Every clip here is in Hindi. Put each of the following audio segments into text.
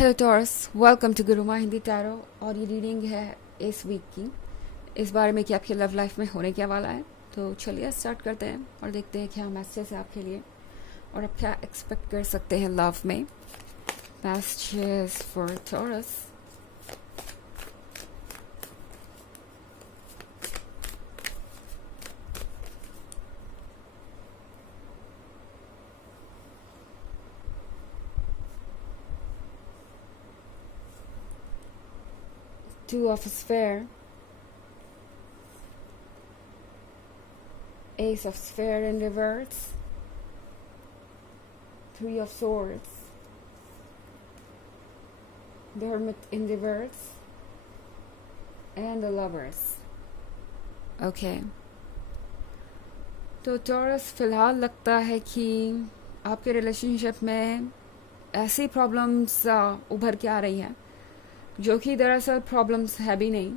Hello Taurus, welcome to Guruma Hindi tarot. और ये रीडिंग है इस वीक की, इस बारे में कि आपकी लव लाइफ में होने क्या वाला है। तो चलिए स्टार्ट करते हैं और देखते हैं क्या मैसेज है आपके लिए और आप क्या एक्सपेक्ट कर सकते हैं लव में। Message for taurus. Two of Sphere, Ace of Sphere in reverse, Three of Swords, the Hermit in reverse, and the Lovers. Okay. तो टॉरस, फिलहाल लगता है कि आपके रिलेशनशिप में ऐसी प्रॉब्लम्स उभर के आ रही हैं जो कि दरअसल प्रॉब्लम्स है भी नहीं,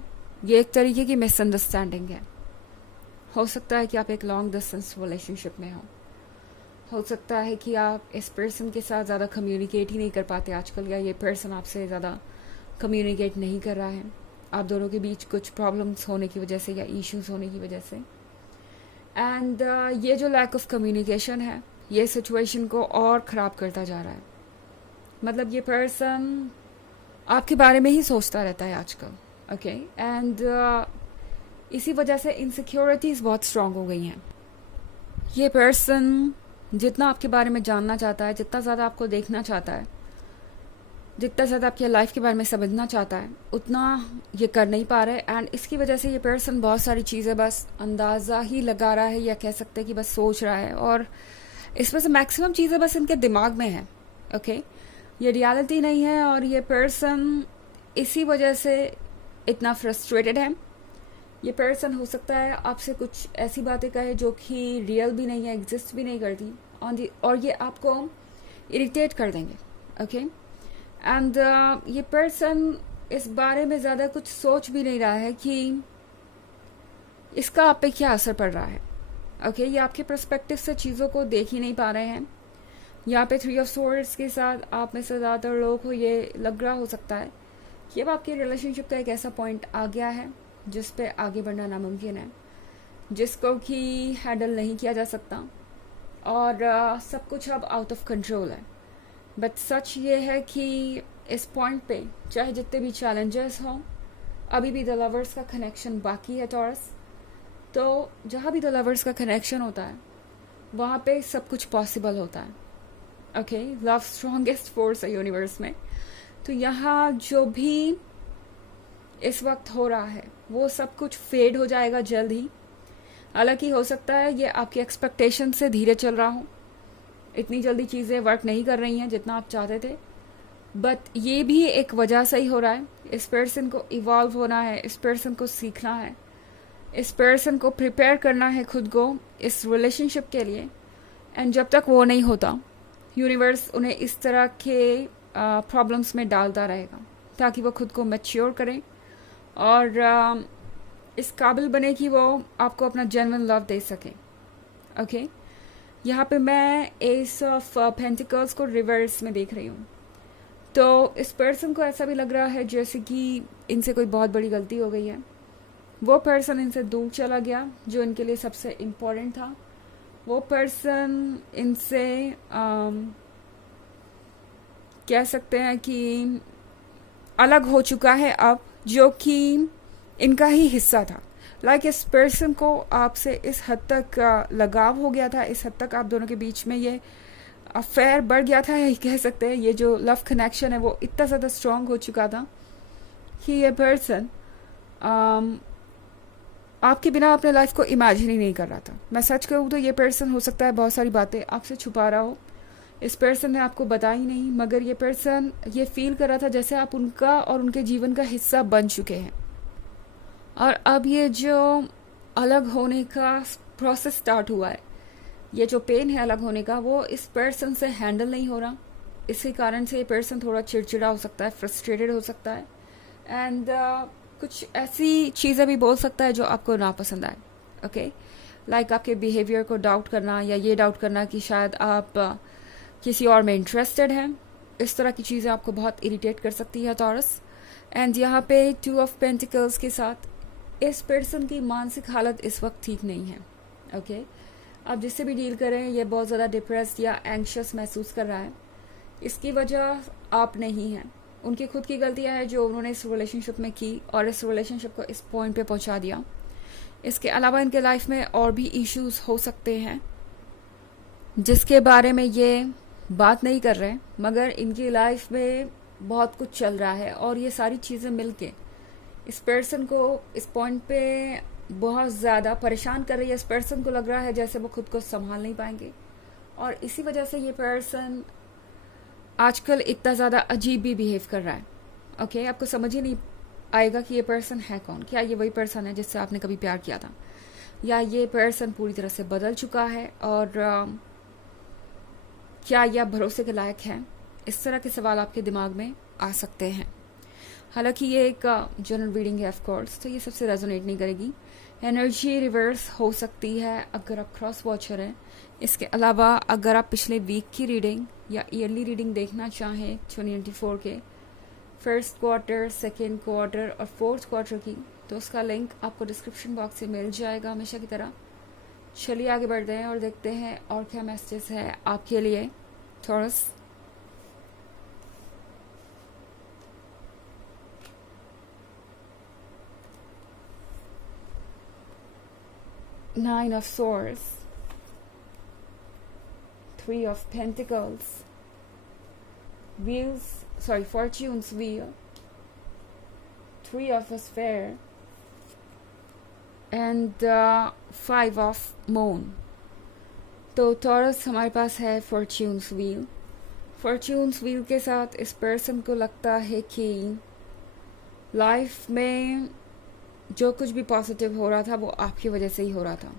ये एक तरीके की मिसअंडरस्टैंडिंग है। हो सकता है कि आप एक लॉन्ग डिस्टेंस रिलेशनशिप में हो सकता है कि आप इस पर्सन के साथ ज़्यादा कम्युनिकेट ही नहीं कर पाते आजकल, या ये पर्सन आपसे ज़्यादा कम्युनिकेट नहीं कर रहा है। आप दोनों के बीच कुछ प्रॉब्लम्स होने की वजह से या इश्यूज होने की वजह से, एंड ये जो लैक ऑफ कम्युनिकेशन है ये सिचुएशन को और ख़राब करता जा रहा है। मतलब ये पर्सन आपके बारे में ही सोचता रहता है आजकल, ओके। एंड इसी वजह से इनसिक्योरिटीज़ बहुत स्ट्रांग हो गई हैं। ये पर्सन जितना आपके बारे में जानना चाहता है, जितना ज़्यादा आपको देखना चाहता है, जितना ज़्यादा आपकी लाइफ के बारे में समझना चाहता है, उतना ये कर नहीं पा रहा है। एंड इसकी वजह से ये पर्सन बहुत सारी चीज़ें बस अंदाज़ा ही लगा रहा है, या कह सकते हैं कि बस सोच रहा है, और इसमें से मैक्सिमम चीज़ें बस इनके दिमाग में है, ओके। ये रियलिटी नहीं है, और ये पर्सन इसी वजह से इतना फ्रस्ट्रेटेड है। ये पर्सन हो सकता है आपसे कुछ ऐसी बातें कहे जो कि रियल भी नहीं है, एग्जिस्ट भी नहीं करती, और ये आपको इरिटेट कर देंगे, ओके। एंड ये पर्सन इस बारे में ज़्यादा कुछ सोच भी नहीं रहा है कि इसका आप पे क्या असर पड़ रहा है, ओके। ये आपके पर्सपेक्टिव से चीज़ों को देख ही नहीं पा रहे हैं। यहाँ पे थ्री ऑफ सोर्ड्स के साथ आप में से ज़्यादातर लोग को ये लग रहा हो सकता है कि अब आपके रिलेशनशिप का एक ऐसा पॉइंट आ गया है जिस पे आगे बढ़ना नामुमकिन है, जिसको कि हैंडल नहीं किया जा सकता, और सब कुछ अब आउट ऑफ कंट्रोल है। बट सच ये है कि इस पॉइंट पे चाहे जितने भी चैलेंजेस हों, अभी भी द लवर्स का कनेक्शन बाकी है टॉरस। तो जहाँ भी द लवर्स का कनेक्शन होता है वहाँ पे सब कुछ पॉसिबल होता है, ओके। लव स्ट्रॉन्गेस्ट फोर्स है यूनिवर्स में। तो यहाँ जो भी इस वक्त हो रहा है वो सब कुछ फेड हो जाएगा जल्द ही। हालांकि हो सकता है ये आपकी एक्सपेक्टेशन से धीरे चल रहा हो, इतनी जल्दी चीज़ें वर्क नहीं कर रही हैं जितना आप चाहते थे, बट ये भी एक वजह से ही हो रहा है। इस पर्सन को इवॉल्व होना है, इस पर्सन को सीखना है, इस पर्सन को प्रिपेयर करना है खुद को इस रिलेशनशिप के लिए। एंड जब तक वो नहीं होता, यूनिवर्स उन्हें इस तरह के प्रॉब्लम्स में डालता रहेगा ताकि वो खुद को मैच्योर करें और इस काबिल बने कि वो आपको अपना जेन्युइन लव दे सके, ओके। यहाँ पे मैं एस ऑफ पेंटिकल्स को रिवर्स में देख रही हूँ। तो इस पर्सन को ऐसा भी लग रहा है जैसे कि इनसे कोई बहुत बड़ी गलती हो गई है। वो पर्सन इनसे दूर चला गया जो इनके लिए सबसे इम्पोर्टेंट था। वो पर्सन इनसे कह सकते हैं कि अलग हो चुका है अब, जो कि इनका ही हिस्सा था। लाइक इस पर्सन को आपसे इस हद तक लगाव हो गया था, इस हद तक आप दोनों के बीच में ये अफेयर बढ़ गया था, यही कह सकते हैं। ये जो लव कनेक्शन है वो इतना ज़्यादा स्ट्रांग हो चुका था कि ये पर्सन आपके बिना अपने लाइफ को इमेजिन ही नहीं कर रहा था। मैं सच कहूँ तो ये पर्सन हो सकता है बहुत सारी बातें आपसे छुपा रहा हो, इस पर्सन ने आपको बताई नहीं, मगर ये पर्सन ये फील कर रहा था जैसे आप उनका और उनके जीवन का हिस्सा बन चुके हैं। और अब ये जो अलग होने का प्रोसेस स्टार्ट हुआ है, ये जो पेन है अलग होने का, वो इस पर्सन से हैंडल नहीं हो रहा। इसके कारण से ये पर्सन थोड़ा चिड़चिड़ा हो सकता है, फ्रस्ट्रेटेड हो सकता है, एंड कुछ ऐसी चीज़ें भी बोल सकता है जो आपको नापसंद आए, ओके। लाइक आपके बिहेवियर को डाउट करना, या ये डाउट करना कि शायद आप किसी और में इंटरेस्टेड हैं, इस तरह की चीज़ें आपको बहुत इरिटेट कर सकती है टॉरस। एंड यहाँ पे 2 ऑफ पेंटिकल्स के साथ इस पर्सन की मानसिक हालत इस वक्त ठीक नहीं है। ओके, आप जिससे भी डील करें ये बहुत ज़्यादा डिप्रेस्ड या एंग्शियस महसूस कर रहा है। इसकी वजह आप नहीं हैं, उनकी खुद की गलतियां हैं जो उन्होंने इस रिलेशनशिप में की और इस रिलेशनशिप को इस पॉइंट पे पहुंचा दिया। इसके अलावा इनके लाइफ में और भी इश्यूज हो सकते हैं जिसके बारे में ये बात नहीं कर रहे, मगर इनकी लाइफ में बहुत कुछ चल रहा है और ये सारी चीज़ें मिलके इस पर्सन को इस पॉइंट पे बहुत ज़्यादा परेशान कर रही है। इस पर्सन को लग रहा है जैसे वो खुद को संभाल नहीं पाएंगे और इसी वजह से ये पर्सन आजकल इतना ज़्यादा अजीब भी बिहेव कर रहा है। ओके, आपको समझ ही नहीं आएगा कि ये पर्सन है कौन। क्या ये वही पर्सन है जिससे आपने कभी प्यार किया था, या ये पर्सन पूरी तरह से बदल चुका है, और क्या यह भरोसे के लायक है? इस तरह के सवाल आपके दिमाग में आ सकते हैं। हालांकि ये एक जनरल रीडिंग है ऑफ कोर्स, तो ये सबसे रेजोनेट नहीं करेगी। एनर्जी रिवर्स हो सकती है अगर आप क्रॉस वॉचर हैं। इसके अलावा अगर आप पिछले वीक की रीडिंग या ईयरली रीडिंग देखना चाहें 2024 के फर्स्ट क्वार्टर, सेकेंड क्वार्टर और फोर्थ क्वार्टर की, तो उसका लिंक आपको डिस्क्रिप्शन बॉक्स से मिल जाएगा हमेशा की तरह। चलिए आगे बढ़ते हैं और देखते हैं और क्या मैसेजेस है आपके लिए taurus. Nine of Swords, 3 of Pentacles, Fortune's Wheel, 3 of a Sphere, and 5 of Moon। तो टॉरस हमारे पास है Fortune's Wheel। Fortune's Wheel के साथ इस पर्सन को लगता है कि लाइफ में जो कुछ भी पॉजिटिव हो रहा था वो आपकी वजह से ही हो रहा था,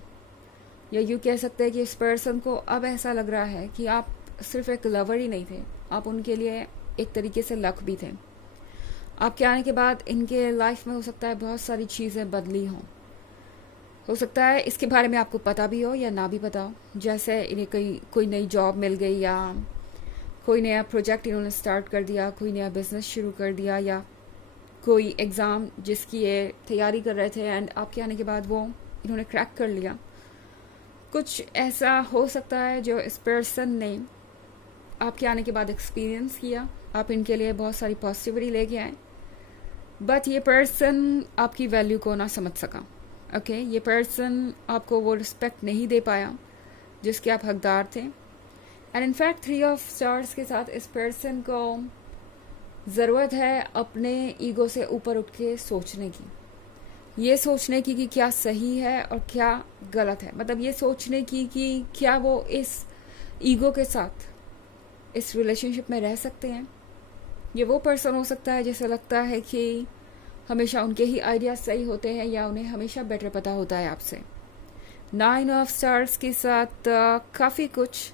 या यूँ कह सकते हैं कि इस पर्सन को अब ऐसा लग रहा है कि आप सिर्फ एक लवर ही नहीं थे, आप उनके लिए एक तरीके से लक भी थे। आपके आने के बाद इनके लाइफ में हो सकता है बहुत सारी चीज़ें बदली हों। हो सकता है इसके बारे में आपको पता भी हो या ना भी पता हो, जैसे इन्हें कोई नई जॉब मिल गई, या कोई नया प्रोजेक्ट इन्होंने स्टार्ट कर दिया, कोई नया बिजनेस शुरू कर दिया, या कोई एग्ज़ाम जिसकी ये तैयारी कर रहे थे एंड आपके आने के बाद वो इन्होंने क्रैक कर लिया। कुछ ऐसा हो सकता है जो इस पर्सन ने आपके आने के बाद एक्सपीरियंस किया। आप इनके लिए बहुत सारी पॉजिटिविटी लेके आए, बट ये पर्सन आपकी वैल्यू को ना समझ सका। ओके, ये पर्सन आपको वो रिस्पेक्ट नहीं दे पाया जिसके आप हकदार थे। एंड इनफैक्ट 3 ऑफ स्टार्स के साथ इस पर्सन को ज़रूरत है अपने ईगो से ऊपर उठ के सोचने की, ये सोचने की कि क्या सही है और क्या गलत है। मतलब ये सोचने की कि क्या वो इस ईगो के साथ इस रिलेशनशिप में रह सकते हैं। ये वो पर्सन हो सकता है जिसे लगता है कि हमेशा उनके ही आइडियाज सही होते हैं या उन्हें हमेशा बेटर पता होता है आपसे। 9 ऑफ स्टार्स के साथ काफ़ी कुछ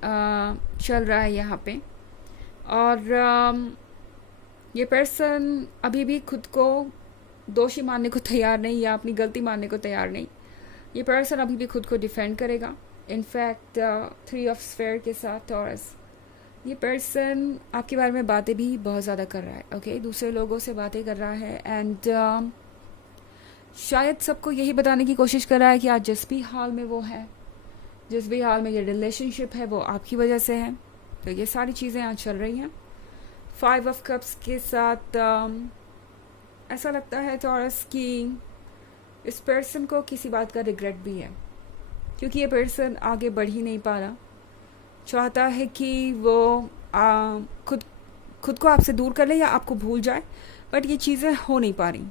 चल रहा है यहाँ पे, और ये पर्सन अभी भी खुद को दोषी मानने को तैयार नहीं या अपनी गलती मानने को तैयार नहीं। ये पर्सन अभी भी खुद को डिफेंड करेगा। इनफैक्ट 3 ऑफ स्फेयर के साथ टॉरस, ये पर्सन आपके बारे में बातें भी बहुत ज़्यादा कर रहा है। ओके, दूसरे लोगों से बातें कर रहा है एंड शायद सबको यही बताने की कोशिश कर रहा है कि आज जिस भी हाल में वो है, जिस भी हाल में ये रिलेशनशिप है, वो आपकी वजह से है। तो ये सारी चीज़ें आज चल रही हैं। 5 ऑफ कप्स के साथ ऐसा लगता है टॉरस कि इस पर्सन को किसी बात का रिग्रेट भी है, क्योंकि ये पर्सन आगे बढ़ ही नहीं पा रहा। चाहता है कि वो खुद को आपसे दूर कर ले या आपको भूल जाए, बट ये चीज़ें हो नहीं पा रही।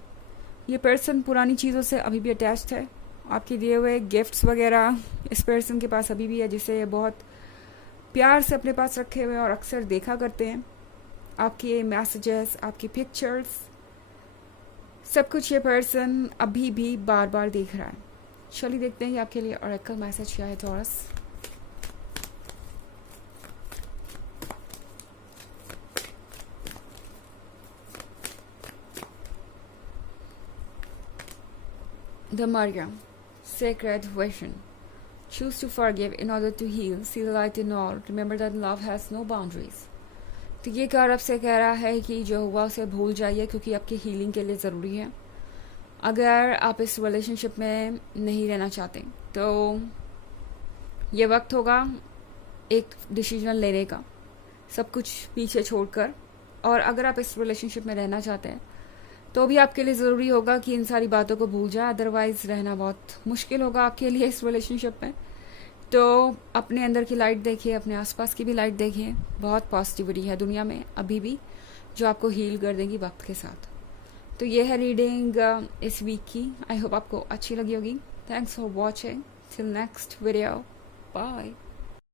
ये पर्सन पुरानी चीज़ों से अभी भी अटैच्ड है। आपके दिए हुए गिफ्ट्स वगैरह इस पर्सन के पास अभी भी है, जिसे ये बहुत प्यार से अपने पास रखे हुए और अक्सर देखा करते हैं। आपके मैसेजेस, आपकी पिक्चर्स, सब कुछ ये पर्सन अभी भी बार बार देख रहा है। चलिए देखते हैं कि आपके लिए ऑरेकल मैसेज क्या है taurus. The Maria, Sacred Vision. Choose to forgive in order to heal. See the light in all. Remember that love has no boundaries. तो ये कार्ड आपसे कह रहा है कि जो हुआ उसे भूल जाइए, क्योंकि आपकी हीलिंग के लिए ज़रूरी है। अगर आप इस रिलेशनशिप में नहीं रहना चाहते तो ये वक्त होगा एक डिसीजन लेने का, सब कुछ पीछे छोड़कर। और अगर आप इस रिलेशनशिप में रहना चाहते हैं तो भी आपके लिए ज़रूरी होगा कि इन सारी बातों को भूल जाए, अदरवाइज रहना बहुत मुश्किल होगा आपके लिए इस रिलेशनशिप में। तो अपने अंदर की लाइट देखिए, अपने आसपास की भी लाइट देखिए। बहुत पॉजिटिविटी है दुनिया में अभी भी, जो आपको हील कर देंगी वक्त के साथ। तो ये है रीडिंग इस वीक की। आई होप आपको अच्छी लगी होगी। Thanks for watching. Till next video, bye.